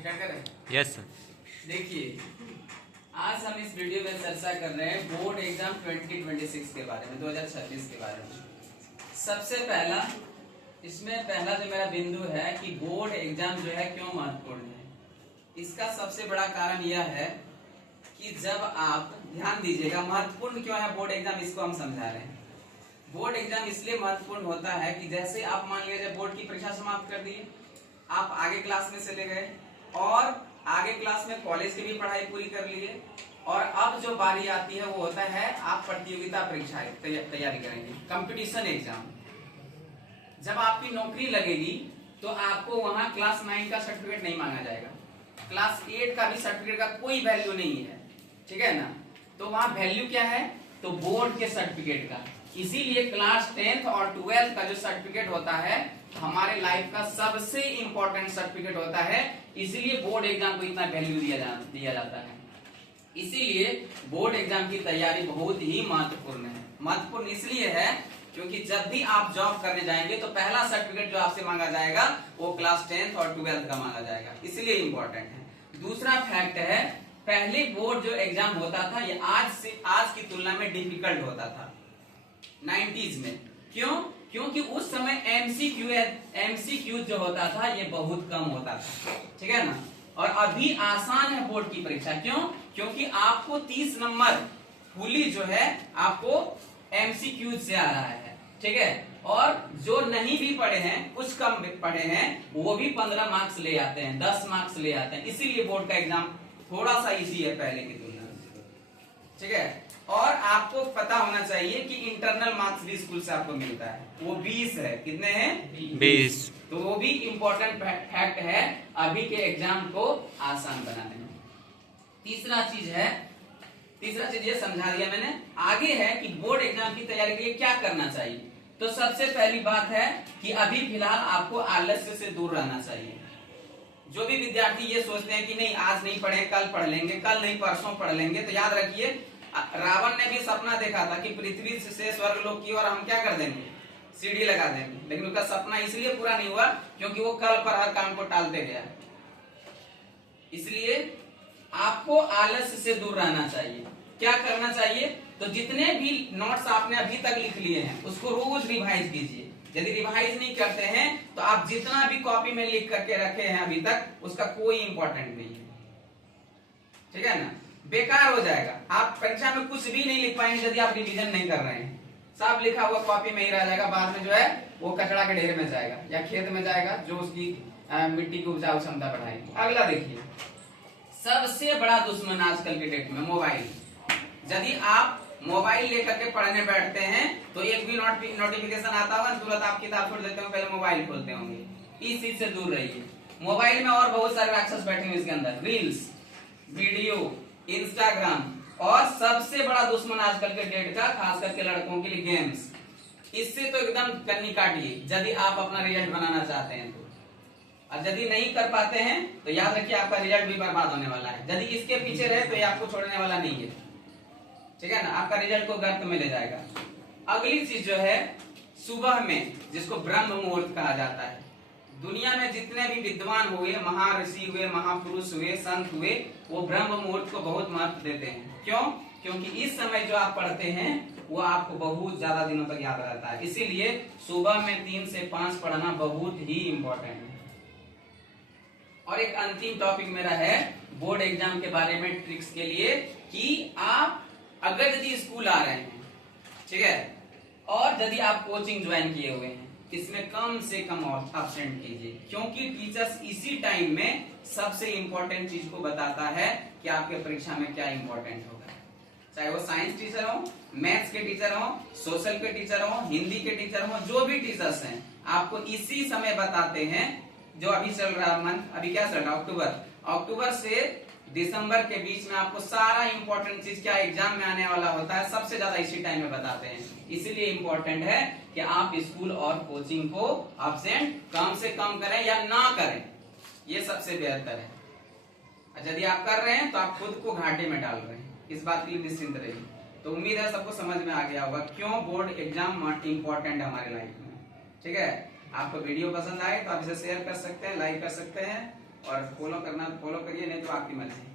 Start करें? Yes sir. देखिए, आज हम इस वीडियो में चर्चा कर रहे हैं बोर्ड एग्जाम 2026 के बारे में, 2026 के बारे में। सबसे पहला इसमें पहला जो मेरा बिंदु है कि बोर्ड एग्जाम जो है क्यों महत्वपूर्ण है। इसका सबसे बड़ा कारण यह है कि जब आप ध्यान दीजिएगा, महत्वपूर्ण क्यों है बोर्ड एग्जाम, इसको हम समझा रहे हैं। बोर्ड एग्जाम इसलिए महत्वपूर्ण होता है कि जैसे आप मान लीजिए बोर्ड की परीक्षा समाप्त कर दिए, आप आगे क्लास में चले गए और आगे क्लास में कॉलेज की भी पढ़ाई पूरी कर लिए, और अब जो बारी आती है वो होता है आप प्रतियोगिता परीक्षा तैयारी करेंगे, कंपटीशन एग्जाम। जब आपकी नौकरी लगेगी तो आपको वहां क्लास 9 का सर्टिफिकेट नहीं मांगा जाएगा, क्लास 8 का भी सर्टिफिकेट का कोई वैल्यू नहीं है, ठीक है ना। तो वहां वैल्यू क्या है, तो बोर्ड के सर्टिफिकेट का। इसीलिए क्लास 10th और 12th का जो सर्टिफिकेट होता है हमारे लाइफ का सबसे इंपॉर्टेंट सर्टिफिकेट होता है, इसीलिए बोर्ड एग्जाम को इतना वैल्यू दिया जाता है। इसीलिए बोर्ड एग्जाम की तैयारी बहुत ही महत्वपूर्ण है। महत्वपूर्ण इसलिए है क्योंकि जब भी आप जॉब करने जाएंगे तो पहला सर्टिफिकेट जो आपसे मांगा जाएगा वो क्लास 10th और 12th का मांगा जाएगा, इसलिए इंपॉर्टेंट है। दूसरा फैक्ट है, पहले बोर्ड जो एग्जाम होता था ये आज की तुलना में डिफिकल्ट होता था 90s में। क्यों? क्योंकि उस समय एमसीक्यू जो होता था ये बहुत कम होता था, ठीक है ना। और अभी आसान है बोर्ड की परीक्षा। क्यों? क्योंकि आपको 30 नंबर फुली जो है आपको एमसीक्यू से आ रहा है, ठीक है। और जो नहीं भी पढ़े हैं, कुछ कम पढ़े हैं, वो भी 15 मार्क्स ले आते हैं, 10 मार्क्स ले आते हैं। इसीलिए बोर्ड का एग्जाम थोड़ा सा इजी है पहले की तुलना में, ठीक है। और आपको पता होना चाहिए कि इंटरनल मार्क्स भी स्कूल से आपको मिलता है, वो 20 है। कितने हैं? 20। तो वो भी इंपॉर्टेंट फैक्ट है अभी के एग्जाम को आसान बनाने में। तीसरा चीज ये समझा दिया मैंने। आगे है कि बोर्ड एग्जाम की तैयारी के लिए क्या करना चाहिए। तो सबसे पहली बात है कि अभी फिलहाल आपको आलस्य से दूर रहना चाहिए। जो भी विद्यार्थी ये सोचते हैं कि नहीं आज नहीं पढ़े कल पढ़ लेंगे, कल नहीं परसों पढ़ लेंगे, तो याद रखिए रावण ने भी सपना देखा था कि पृथ्वी से स्वर्गलोक की ओर हम क्या कर देंगे, सीढ़ी लगा देंगे। लेकिन उसका सपना इसलिए पूरा नहीं हुआ क्योंकि वो कल पर हर काम को टालते गया। इसलिए आपको आलस्य से दूर रहना चाहिए। क्या करना चाहिए, तो जितने भी नोट्स आपने अभी तक लिख लिए हैं उसको रोज रिवाइज कीजिए। यदि रिवाइज नहीं करते हैं तो आप जितना भी कॉपी में लिख करके रखे हैं अभी तक उसका कोई इंपॉर्टेंट नहीं है, ठीक है ना, बेकार हो जाएगा। आप परीक्षा में कुछ भी नहीं लिख पाएंगे यदि आप रिवीजन नहीं कर रहे हैं। सब लिखा हुआ कॉपी में ही रह जाएगा, बाद में जो है वो कचरा के ढेर में जाएगा या खेत में जाएगा, जो उसकी मिट्टी की उपजाऊ क्षमता बढ़ाएगी। अगला देखिए, सबसे बड़ा दुश्मन आजकल के डेट में मोबाइल। यदि आप मोबाइल लेकर के पढ़ने बैठते हैं तो एक भी नोटिफिकेशन आता होगा तुरंत आप किताब छोड़ देते होंगे, पहले मोबाइल खोलते होंगे। इस चीज से दूर रहिए। मोबाइल में और बहुत सारे राक्षस बैठे हुए इसके अंदर, रील्स, वीडियो, इंस्टाग्राम, और सबसे बड़ा दुश्मन आजकल के डेट का खास करके लड़कों के लिए गेम्स। इससे तो एकदम कन्नी काटिए यदि आप अपना रिजल्ट बनाना चाहते हैं तो। और यदि नहीं कर पाते हैं तो याद रखिए आपका रिजल्ट भी बर्बाद होने वाला है। यदि इसके पीछे रहे तो ये आपको छोड़ने वाला नहीं है, ठीक है ना, आपका रिजल्ट को गर्त में ले जाएगा। अगली चीज जो है सुबह में, जिसको ब्रह्म मुहूर्त कहा जाता है। दुनिया में जितने भी विद्वान हुए, महर्षि हुए, महापुरुष हुए, संत हुए, वो ब्रह्म मुहूर्त को बहुत महत्व देते हैं। क्यों? क्योंकि इस समय जो आप पढ़ते हैं वो आपको बहुत ज्यादा दिनों तक याद रहता है। इसीलिए सुबह में 3 से 5 पढ़ना बहुत ही इंपॉर्टेंट है। और एक अंतिम टॉपिक मेरा है बोर्ड एग्जाम के बारे में ट्रिक्स के लिए, कि आप अगर यदि स्कूल आ रहे हैं, ठीक है, और यदि आप कोचिंग ज्वाइन किए हुए हैं, इसमें कम से कम एब्सेंट कीजिए। क्योंकि टीचर्स इसी टाइम में सबसे इंपॉर्टेंट चीज को बताता है कि आपके परीक्षा में क्या इंपॉर्टेंट होगा। चाहे वो साइंस टीचर हो, मैथ्स के टीचर हो, सोशल के टीचर हो, हिंदी के टीचर हो, जो भी टीचर्स हैं आपको इसी समय बताते हैं। जो अभी चल रहा मंथ, अभी क्या चल रहा है, अक्टूबर से दिसंबर के बीच में आपको सारा इंपॉर्टेंट चीज क्या एग्जाम में आने वाला होता है सबसे ज्यादा इसी टाइम में बताते हैं। इसीलिए इंपॉर्टेंट है कि आप स्कूल और कोचिंग को एब्सेंट कम से कम करें या ना करें, ये सबसे बेहतर है। यदि आप कर रहे हैं तो आप खुद को घाटे में डाल रहे हैं, इस बात के लिए निश्चिंत रहिए। तो उम्मीद है सबको समझ में आ गया होगा क्यों बोर्ड एग्जाम इंपॉर्टेंट है हमारे लाइफ में, ठीक है। आपको वीडियो पसंद आए तो आप इसे शेयर कर सकते हैं, लाइक कर सकते हैं, और फॉलो करना फॉलो करिए, नहीं तो आपकी मर्जी।